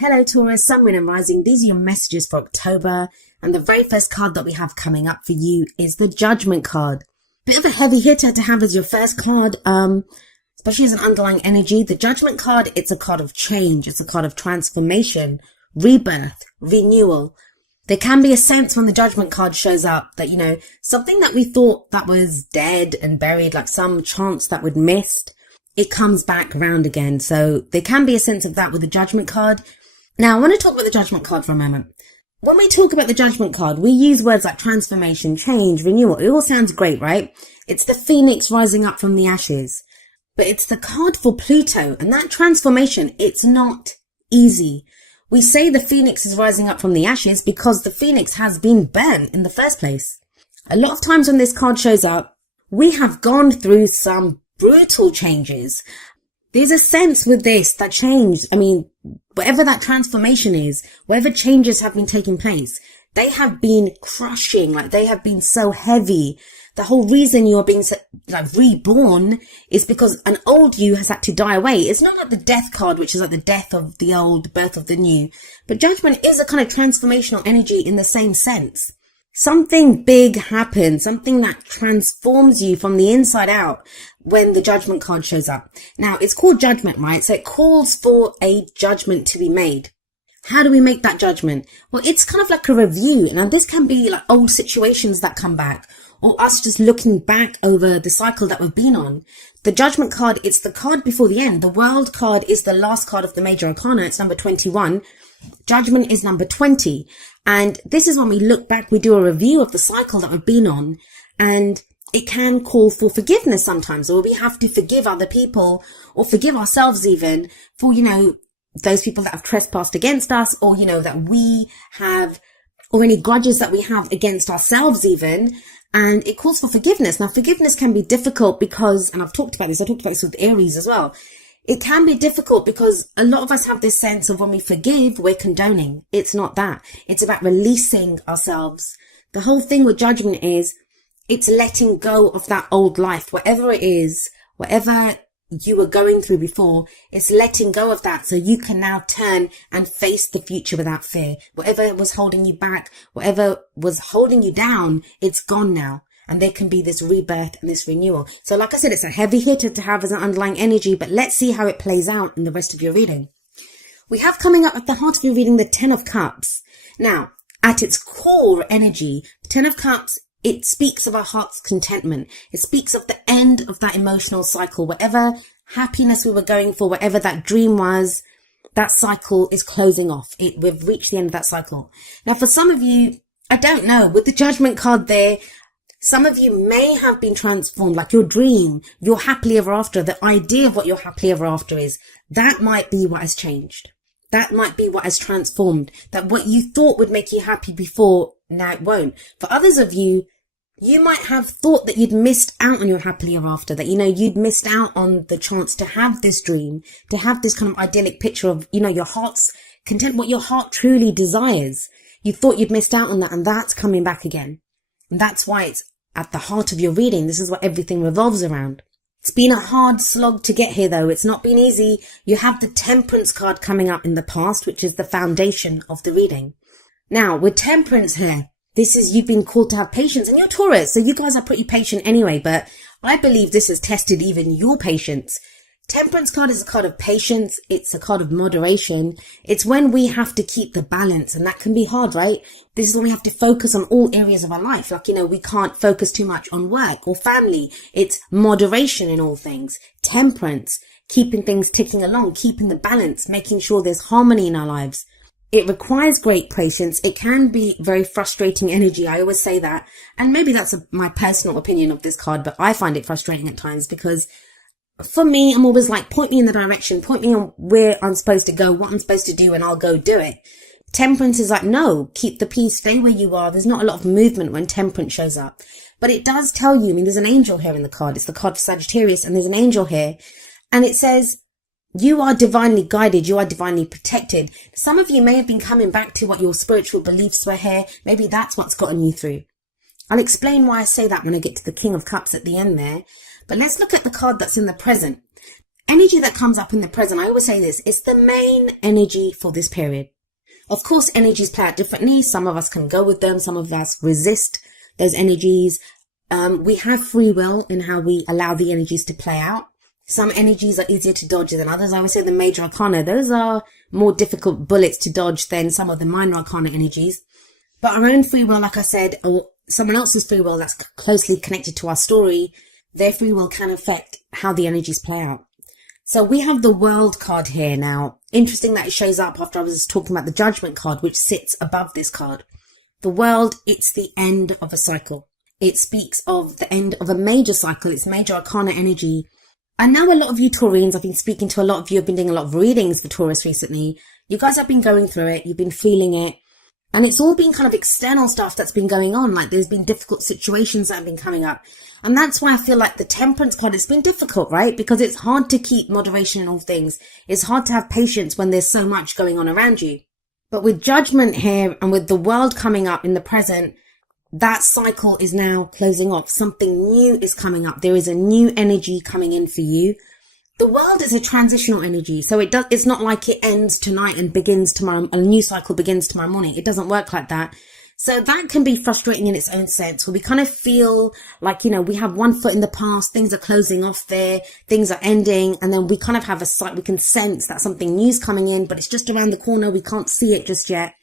Hello Taurus, Sun, Moon and Rising. These are your messages for October. And the very first card that we have coming up for you is the Judgment card. Bit of a heavy hitter to have as your first card, especially as an underlying energy. The Judgment card, it's a card of change. It's a card of transformation, rebirth, renewal. There can be a sense when the Judgment card shows up that, something that we thought that was dead and buried, like some chance that we'd missed, it comes back around again. So there can be a sense of that with the Judgment card. Now, I want to talk about the Judgment card for a moment. When we talk about the Judgment card, we use words like transformation, change, renewal. It all sounds great, right? It's the phoenix rising up from the ashes. But it's the card for Pluto, and that transformation, it's not easy. We say the phoenix is rising up from the ashes because the phoenix has been burnt in the first place. A lot of times when this card shows up, we have gone through some brutal changes. There's a sense with this that change, whatever that transformation is, whatever changes have been taking place, they have been crushing, they have been so heavy. The whole reason you're being reborn is because an old you has had to die away. It's not like the death card, which is like the death of the old, birth of the new. But Judgment is a kind of transformational energy in the same sense. Something big happens, something that transforms you from the inside out when the Judgment card shows up. Now, it's called Judgment, right? So it calls for a judgment to be made. How do we make that judgment? Well, it's kind of like a review. Now, this can be like old situations that come back, or us just looking back over the cycle that we've been on. The Judgment card, it's the card before the end. The World card is the last card of the Major Arcana. It's number 21. Judgment is number 20. And this is when we look back, we do a review of the cycle that we've been on, and it can call for forgiveness sometimes, or we have to forgive other people or forgive ourselves even for, those people that have trespassed against us, or, that we have, or any grudges that we have against ourselves even. And it calls for forgiveness. Now, forgiveness can be difficult because, and I talked about this with Aries as well. It can be difficult because a lot of us have this sense of when we forgive, we're condoning. It's not that. It's about releasing ourselves. The whole thing with Judgment is it's letting go of that old life, whatever it is, whatever you were going through before, it's letting go of that so you can now turn and face the future without fear. Whatever was holding you back, whatever was holding you down, it's gone now. And there can be this rebirth and this renewal. So like I said, it's a heavy hitter to have as an underlying energy, but let's see how it plays out in the rest of your reading. We have coming up at the heart of your reading the Ten of Cups. Now, at its core energy, the Ten of Cups, it speaks of our heart's contentment. It speaks of the end of that emotional cycle. Whatever happiness we were going for, whatever that dream was, that cycle is closing off. We've reached the end of that cycle. Now, for some of you, I don't know, with the Judgment card there, some of you may have been transformed, like your dream, your happily ever after, the idea of what your happily ever after is. That might be what has changed. That might be what has transformed. That what you thought would make you happy before, now it won't. For others of you, you might have thought that you'd missed out on your happily ever after, that, you'd missed out on the chance to have this dream, to have this kind of idyllic picture of, your heart's content, what your heart truly desires. You thought you'd missed out on that, and that's coming back again. And that's why it's at the heart of your reading. This is what everything revolves around. It's been a hard slog to get here, though. It's not been easy. You have the Temperance card coming up in the past, which is the foundation of the reading. Now, with Temperance here, this is you've been called to have patience, and you're Taurus, so you guys are pretty patient anyway, but I believe this has tested even your patience. Temperance card is a card of patience. It's a card of moderation. It's when we have to keep the balance, and that can be hard, right? This is when we have to focus on all areas of our life. We can't focus too much on work or family. It's moderation in all things. Temperance, keeping things ticking along, keeping the balance, making sure there's harmony in our lives. It requires great patience. It can be very frustrating energy. I always say that. And maybe that's my personal opinion of this card, but I find it frustrating at times because for me, I'm always like, point me in the direction, point me on where I'm supposed to go, what I'm supposed to do, and I'll go do it. Temperance is like, no, keep the peace, stay where you are. There's not a lot of movement when Temperance shows up. But it does tell you, there's an angel here in the card. It's the card for Sagittarius, and there's an angel here. And it says, you are divinely guided. You are divinely protected. Some of you may have been coming back to what your spiritual beliefs were here. Maybe that's what's gotten you through. I'll explain why I say that when I get to the King of Cups at the end there. But let's look at the card that's in the present. energy that comes up in the present, I always say this, it's the main energy for this period. Of course, energies play out differently. Some of us can go with them. Some of us resist those energies. We have free will in how we allow the energies to play out. Some energies are easier to dodge than others. I would say the major arcana, those are more difficult bullets to dodge than some of the minor arcana energies. But our own free will, like I said, or someone else's free will that's closely connected to our story, their free will can affect how the energies play out. So we have the World card here now. Interesting that it shows up after I was talking about the Judgment card, which sits above this card. The World, it's the end of a cycle. It speaks of the end of a major cycle. It's major arcana energy. I know a lot of you Taurians, I've been speaking to a lot of you, I've been doing a lot of readings for Taurus recently. You guys have been going through it. You've been feeling it. And it's all been kind of external stuff that's been going on. Like there's been difficult situations that have been coming up. And that's why I feel like the Temperance card, it's been difficult, right? Because it's hard to keep moderation in all things. It's hard to have patience when there's so much going on around you. But with Judgment here and with the World coming up in the present, that cycle is now closing off. Something new is coming up. There is a new energy coming in for you. The World is a transitional energy. So it's not like it ends tonight and begins tomorrow. A new cycle begins tomorrow morning. It doesn't work like that. So that can be frustrating in its own sense, where we kind of feel like, we have one foot in the past, things are closing off there, things are ending, and then we kind of have we can sense that something new's coming in, but it's just around the corner. We can't see it just yet.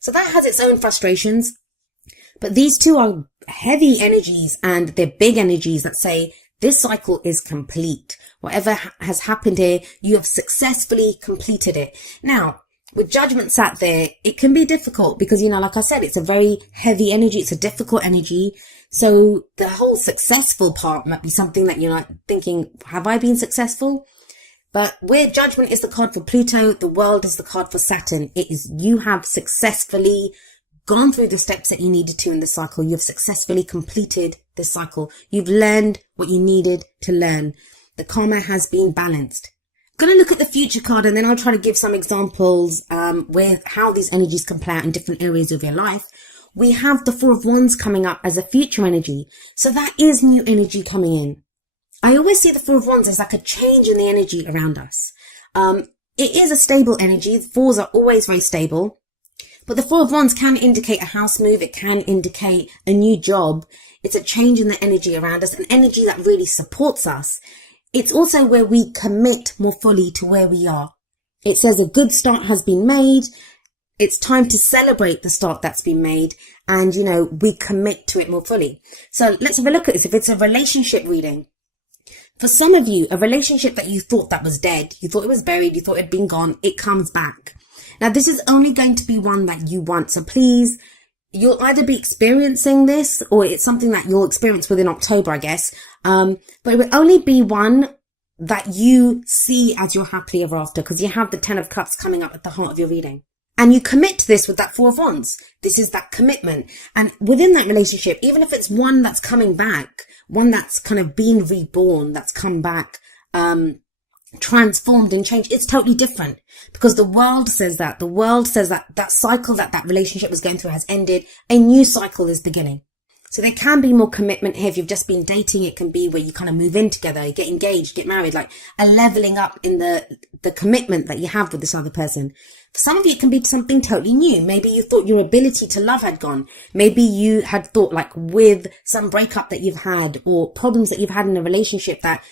So that has its own frustrations. But these two are heavy energies, and they're big energies that say this cycle is complete. Whatever has happened here, you have successfully completed it. Now, with Judgment sat there, it can be difficult because, like I said, it's a very heavy energy. It's a difficult energy. So the whole successful part might be something that you're like thinking, have I been successful? But where Judgment is the card for Pluto, the World is the card for Saturn. It is, you have successfully gone through the steps that you needed to in the cycle. You've successfully completed this cycle. You've learned what you needed to learn. The karma has been balanced. I'm going to look at the future card, and then I'll try to give some examples with how these energies can play out in different areas of your life. We have the Four of Wands coming up as a future energy. So that is new energy coming in. I always see the Four of Wands as like a change in the energy around us. It is a stable energy. The fours are always very stable. But the Four of Wands can indicate a house move. It can indicate a new job. It's a change in the energy around us, an energy that really supports us. It's also where we commit more fully to where we are. It says a good start has been made. It's time to celebrate the start that's been made. And, we commit to it more fully. So let's have a look at this. If it's a relationship reading, for some of you, a relationship that you thought that was dead, you thought it was buried, you thought it had been gone, it comes back. Now, this is only going to be one that you want. So please, you'll either be experiencing this or it's something that you'll experience within October, I guess. But it will only be one that you see as your happily ever after, because you have the 10 of Cups coming up at the heart of your reading. And you commit to this with that Four of Wands. This is that commitment. And within that relationship, even if it's one that's coming back, one that's kind of been reborn, that's come back, transformed and changed, it's totally different, because the World says that. The World says that that cycle that relationship was going through has ended. A new cycle is beginning. So there can be more commitment here. If you've just been dating, it can be where you kind of move in together, get engaged, get married, like a leveling up in the commitment that you have with this other person. For some of you, it can be something totally new. Maybe you thought your ability to love had gone. Maybe you had thought, like, with some breakup that you've had or problems that you've had in a relationship, that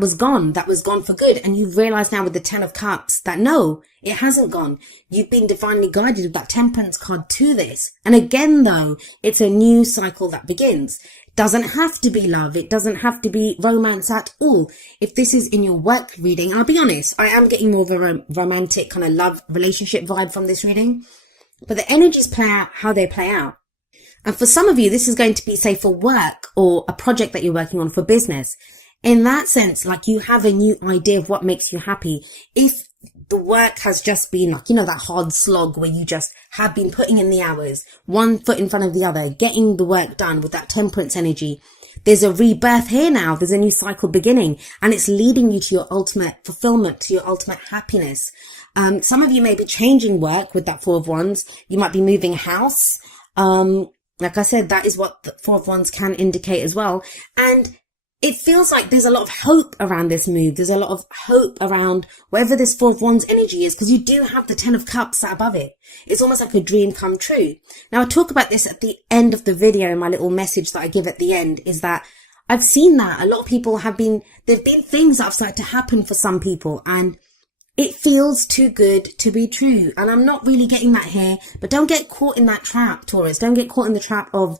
was gone for good. And you've realized now with the 10 of Cups that no, it hasn't gone. You've been divinely guided with that Temperance card to this. And again, though, it's a new cycle that begins. Doesn't have to be love. It doesn't have to be romance at all. If this is in your work reading, I'll be honest, I am getting more of a romantic kind of love relationship vibe from this reading. But the energies play out how they play out. And for some of you, this is going to be, say, for work or a project that you're working on for business. In that sense, like, you have a new idea of what makes you happy. If the work has just been like, that hard slog where you just have been putting in the hours, one foot in front of the other, getting the work done with that Temperance energy, there's a rebirth here now. There's a new cycle beginning, and it's leading you to your ultimate fulfillment, to your ultimate happiness. Some of you may be changing work with that Four of Wands. You might be moving house. Like I said, that is what the Four of Wands can indicate as well. And it feels like there's a lot of hope around this move. There's a lot of hope around wherever this Four of Wands energy is, because you do have the Ten of Cups sat above it. It's almost like a dream come true. Now, I talk about this at the end of the video. My little message that I give at the end is that I've seen that a lot of people there've been things that have started to happen for some people, and it feels too good to be true. And I'm not really getting that here, but don't get caught in that trap, Taurus. Don't get caught in the trap of,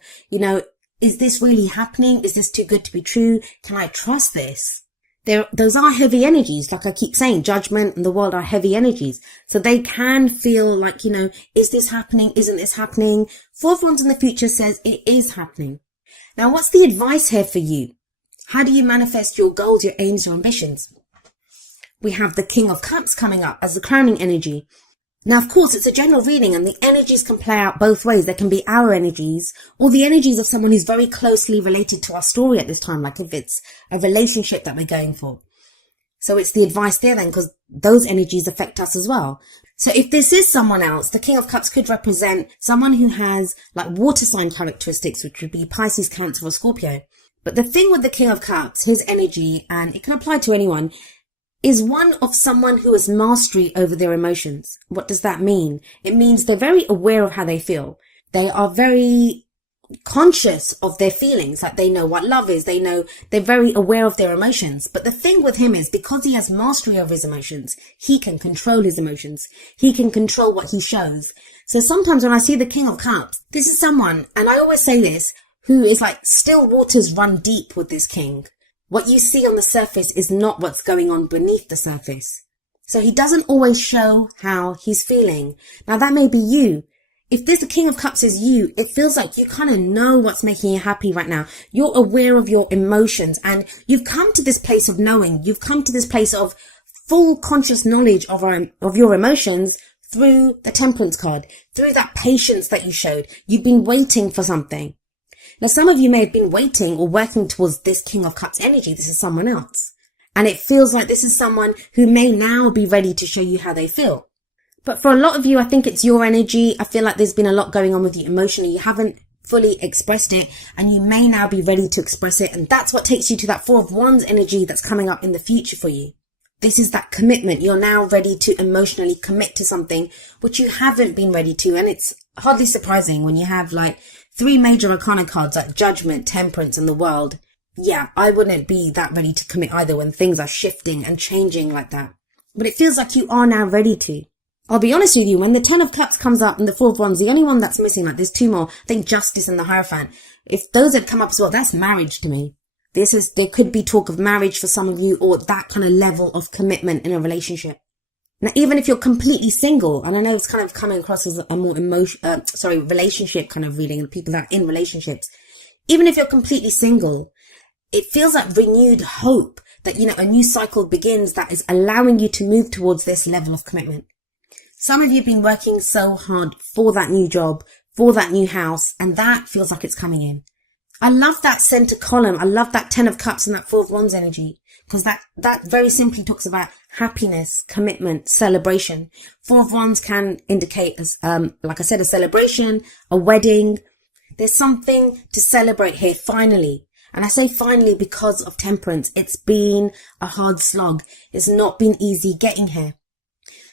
is this really happening? Is this too good to be true? Can I trust this? Those are heavy energies. Like I keep saying, judgment and the world are heavy energies. So they can feel like, is this happening? Isn't this happening? Four of Wands in the future says it is happening. Now, what's the advice here for you? How do you manifest your goals, your aims, your ambitions? We have the King of Cups coming up as the crowning energy. Now, of course, it's a general reading and the energies can play out both ways. There can be our energies or the energies of someone who's very closely related to our story at this time, like if it's a relationship that we're going for. So it's the advice there then, because those energies affect us as well. So if this is someone else, the King of Cups could represent someone who has like water sign characteristics, which would be Pisces, Cancer, or Scorpio. But the thing with the King of Cups, his energy, and it can apply to anyone, is one of someone who has mastery over their emotions. What does that mean? It means they're very aware of how they feel. They are very conscious of their feelings, like they know what love is. They're very aware of their emotions. But the thing with him is because he has mastery over his emotions, he can control his emotions. He can control what he shows. So sometimes when I see the King of Cups, this is someone, and I always say this, who is like still waters run deep with this king. What you see on the surface is not what's going on beneath the surface. So he doesn't always show how he's feeling. Now that may be you. If the King of Cups is you, it feels like you kind of know what's making you happy right now. You're aware of your emotions and you've come to this place of knowing. You've come to this place of full conscious knowledge of your emotions through the Temperance card, through that patience that you showed. You've been waiting for something. Now, some of you may have been waiting or working towards this King of Cups energy. This is someone else. And it feels like this is someone who may now be ready to show you how they feel. But for a lot of you, I think it's your energy. I feel like there's been a lot going on with you emotionally. You haven't fully expressed it and you may now be ready to express it. And that's what takes you to that Four of Wands energy that's coming up in the future for you. This is that commitment. You're now ready to emotionally commit to something which you haven't been ready to. And it's hardly surprising when you have like 3 major arcana cards like Judgment, Temperance, and the World. Yeah, I wouldn't be that ready to commit either when things are shifting and changing like that. But it feels like you are now ready to. I'll be honest with you, when the Ten of Cups comes up and the Four of Wands, the only one that's missing, like there's 2 more, I think Justice and the Hierophant. If those had come up as well, that's marriage to me. There could be talk of marriage for some of you or that kind of level of commitment in a relationship. Now, even if you're completely single, and I know it's kind of coming across as a more relationship kind of reading, the people that are in relationships, even if you're completely single, it feels like renewed hope that, a new cycle begins that is allowing you to move towards this level of commitment. Some of you have been working so hard for that new job, for that new house, and that feels like it's coming in. I love that center column. I love that 10 of Cups and that 4 of Wands energy, because that very simply talks about happiness, commitment, celebration. 4 of Wands can indicate, as like I said, a celebration, a wedding. There's something to celebrate here, finally. And I say finally because of Temperance. It's been a hard slog. It's not been easy getting here.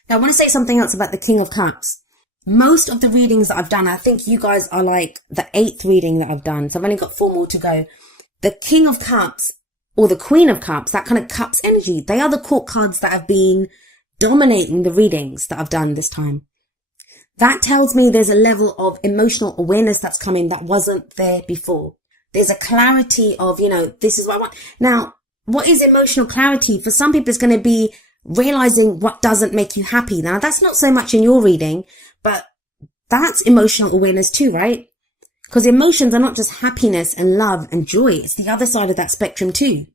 Now, I want to say something else about the King of Cups. Most of the readings that I've done, I think you guys are like the 8th reading that I've done. So I've only got 4 more to go. The King of Cups or the Queen of Cups, that kind of Cups energy, they are the court cards that have been dominating the readings that I've done this time. That tells me there's a level of emotional awareness that's coming that wasn't there before. There's a clarity of, this is what I want. Now, what is emotional clarity? For some people, it's going to be realizing what doesn't make you happy. Now, that's not so much in your reading, but that's emotional awareness too, right? Because emotions are not just happiness and love and joy. It's the other side of that spectrum too.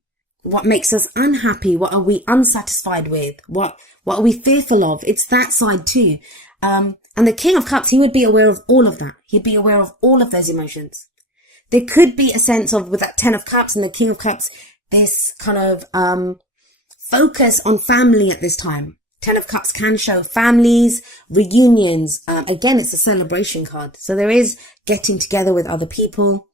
What makes us unhappy? What are we unsatisfied with? What are we fearful of? It's that side too. And the King of Cups, he would be aware of all of that. He'd be aware of all of those emotions. There could be a sense of, with that 10 of Cups and the King of Cups, this kind of focus on family at this time. 10 of Cups can show families, reunions. Again, it's a celebration card. So there is getting together with other people.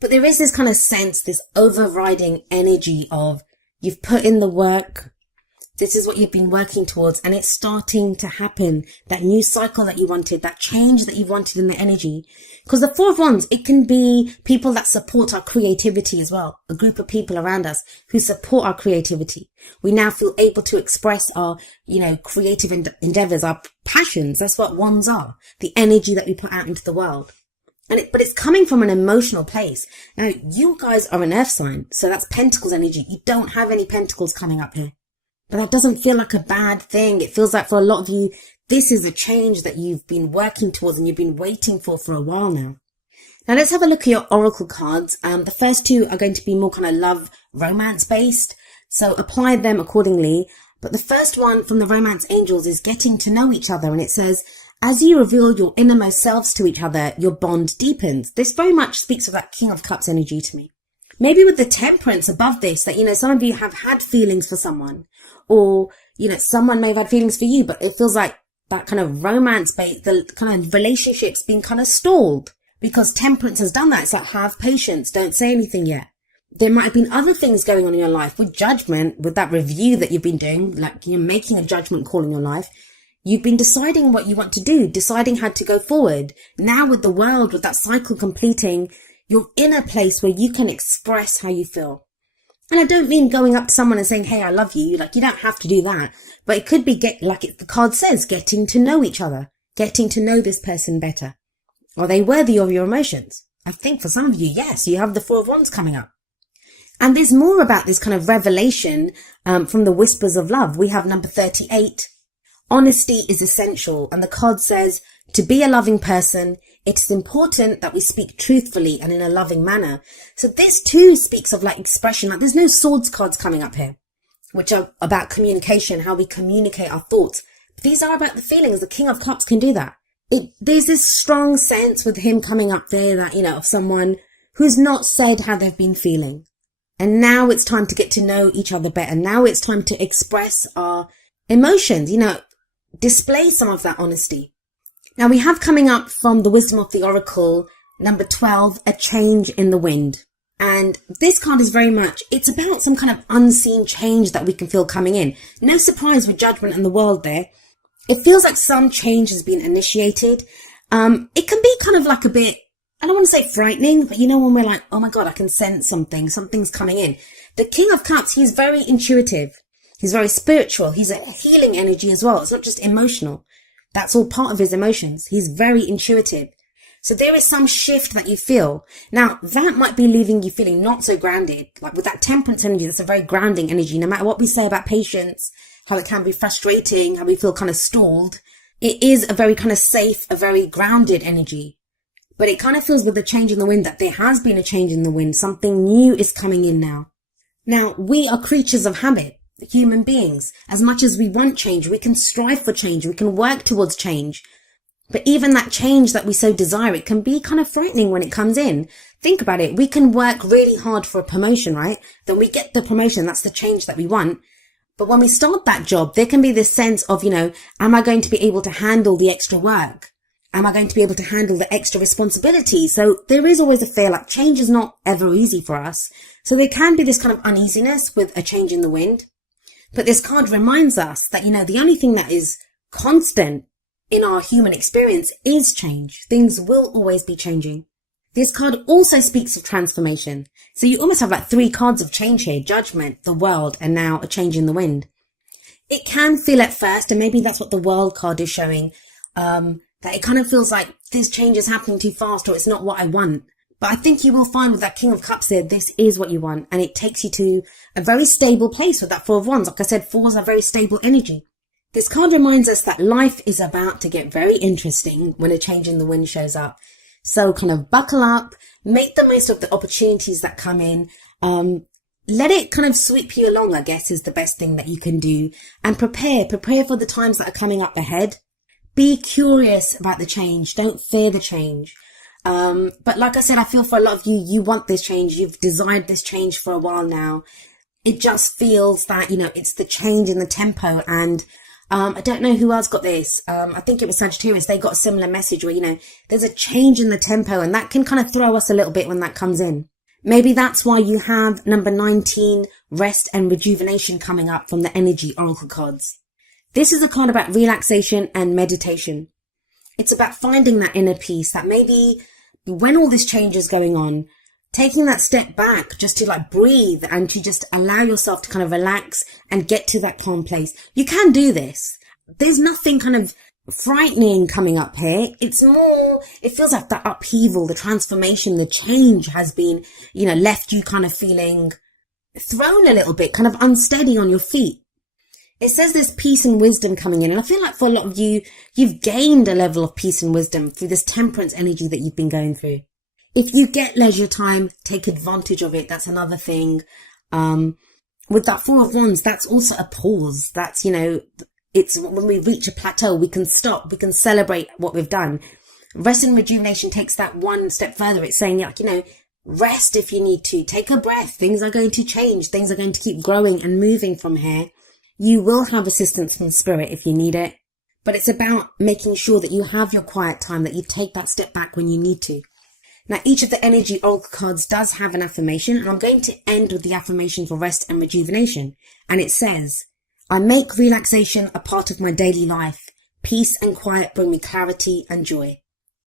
But there is this kind of sense, this overriding energy of you've put in the work. This is what you've been working towards, and it's starting to happen. That new cycle that you wanted, that change that you wanted in the energy. Because the Four of Wands, it can be people that support our creativity as well. A group of people around us who support our creativity. We now feel able to express our, creative endeavors, our passions. That's what wands are. The energy that we put out into the world. But it's coming from an emotional place. Now, you guys are an earth sign, so that's Pentacles energy. You don't have any Pentacles coming up here. But that doesn't feel like a bad thing. It feels like for a lot of you, this is a change that you've been working towards and you've been waiting for a while now. Now let's have a look at your oracle cards. The first two are going to be more kind of love, romance based. So apply them accordingly. But the first one from the romance angels is getting to know each other. And it says, as you reveal your innermost selves to each other, your bond deepens. This very much speaks of that King of Cups energy to me. Maybe with the Temperance above this, that, some of you have had feelings for someone. Or, someone may have had feelings for you, but it feels like that kind of romance bait, the kind of relationship's been kind of stalled because Temperance has done that. It's like, have patience, don't say anything yet. There might have been other things going on in your life with Judgment, with that review that you've been doing, like you're making a judgment call in your life. You've been deciding what you want to do, deciding how to go forward. Now with the World, with that cycle completing, you're in a place where you can express how you feel. And I don't mean going up to someone and saying, hey, I love you. Like, you don't have to do that. But it could be the card says, getting to know each other, getting to know this person better. Are they worthy of your emotions? I think for some of you, yes, you have the Four of Wands coming up. And there's more about this kind of revelation from the Whispers of Love. We have number 38. Honesty is essential. And the card says, to be a loving person, it is important that we speak truthfully and in a loving manner. So this too speaks of expression. There's no swords cards coming up here, which are about communication, how we communicate our thoughts. But these are about the feelings. The King of Cups can do that. There's this strong sense with him coming up there that, of someone who's not said how they've been feeling. And now it's time to get to know each other better. Now it's time to express our emotions, display some of that honesty. Now we have coming up from the Wisdom of the Oracle, number 12, a change in the wind. And this card is very much, it's about some kind of unseen change that we can feel coming in. No surprise with Judgment and the World there. It feels like some change has been initiated. It can be kind of like a bit, I don't want to say frightening, but when we're like, oh my God, I can sense something's coming in. The King of Cups, he's very intuitive. He's very spiritual. He's a healing energy as well. It's not just emotional. That's all part of his emotions. He's very intuitive. So there is some shift that you feel. Now, that might be leaving you feeling not so grounded. Like with that Temperance energy, that's a very grounding energy. No matter what we say about patience, how it can be frustrating, how we feel kind of stalled, it is a very kind of safe, a very grounded energy. But it kind of feels with the change in the wind that there has been a change in the wind. Something new is coming in now. Now, we are creatures of habit. Human beings. As much as we want change, we can strive for change, we can work towards change. But even that change that we so desire, it can be kind of frightening when it comes in. Think about it. We can work really hard for a promotion, right? Then we get the promotion. That's the change that we want. But when we start that job, there can be this sense of, am I going to be able to handle the extra work? Am I going to be able to handle the extra responsibility? So there is always a fear, like change is not ever easy for us. So there can be this kind of uneasiness with a change in the wind. But this card reminds us that, the only thing that is constant in our human experience is change. Things will always be changing. This card also speaks of transformation. So you almost have 3 cards of change here: Judgment, the World, and now a change in the wind. It can feel at first, and maybe that's what the World card is showing, that it kind of feels like this change is happening too fast, or it's not what I want. But I think you will find with that King of Cups there, this is what you want. And it takes you to a very stable place with that Four of Wands. Like I said, fours are very stable energy. This card reminds us that life is about to get very interesting when a change in the wind shows up. So kind of buckle up, make the most of the opportunities that come in. Let it kind of sweep you along, I guess, is the best thing that you can do. And prepare for the times that are coming up ahead. Be curious about the change. Don't fear the change. But like I said, I feel for a lot of you, you want this change. You've desired this change for a while now. It just feels that, it's the change in the tempo, and I don't know who else got this. I think it was Sagittarius. They got a similar message where, there's a change in the tempo, and that can kind of throw us a little bit when that comes in. Maybe that's why you have number 19, rest and rejuvenation, coming up from the energy oracle cards. This is a card about relaxation and meditation. It's about finding that inner peace, that maybe when all this change is going on, taking that step back just to breathe and to just allow yourself to kind of relax and get to that calm place. You can do this. There's nothing kind of frightening coming up here. It's more, it feels like the upheaval, the transformation, the change has been, left you kind of feeling thrown a little bit, kind of unsteady on your feet. It says there's peace and wisdom coming in. And I feel like for a lot of you, you've gained a level of peace and wisdom through this temperance energy that you've been going through. If you get leisure time, take advantage of it. That's another thing. With that Four of Wands, that's also a pause. That's, it's when we reach a plateau, we can stop, we can celebrate what we've done. Rest and rejuvenation takes that one step further. It's saying, rest if you need to. Take a breath. Things are going to change. Things are going to keep growing and moving from here. You will have assistance from spirit if you need it. But it's about making sure that you have your quiet time, that you take that step back when you need to. Now, each of the energy oracle cards does have an affirmation, and I'm going to end with the affirmation for rest and rejuvenation. And it says, I make relaxation a part of my daily life. Peace and quiet bring me clarity and joy.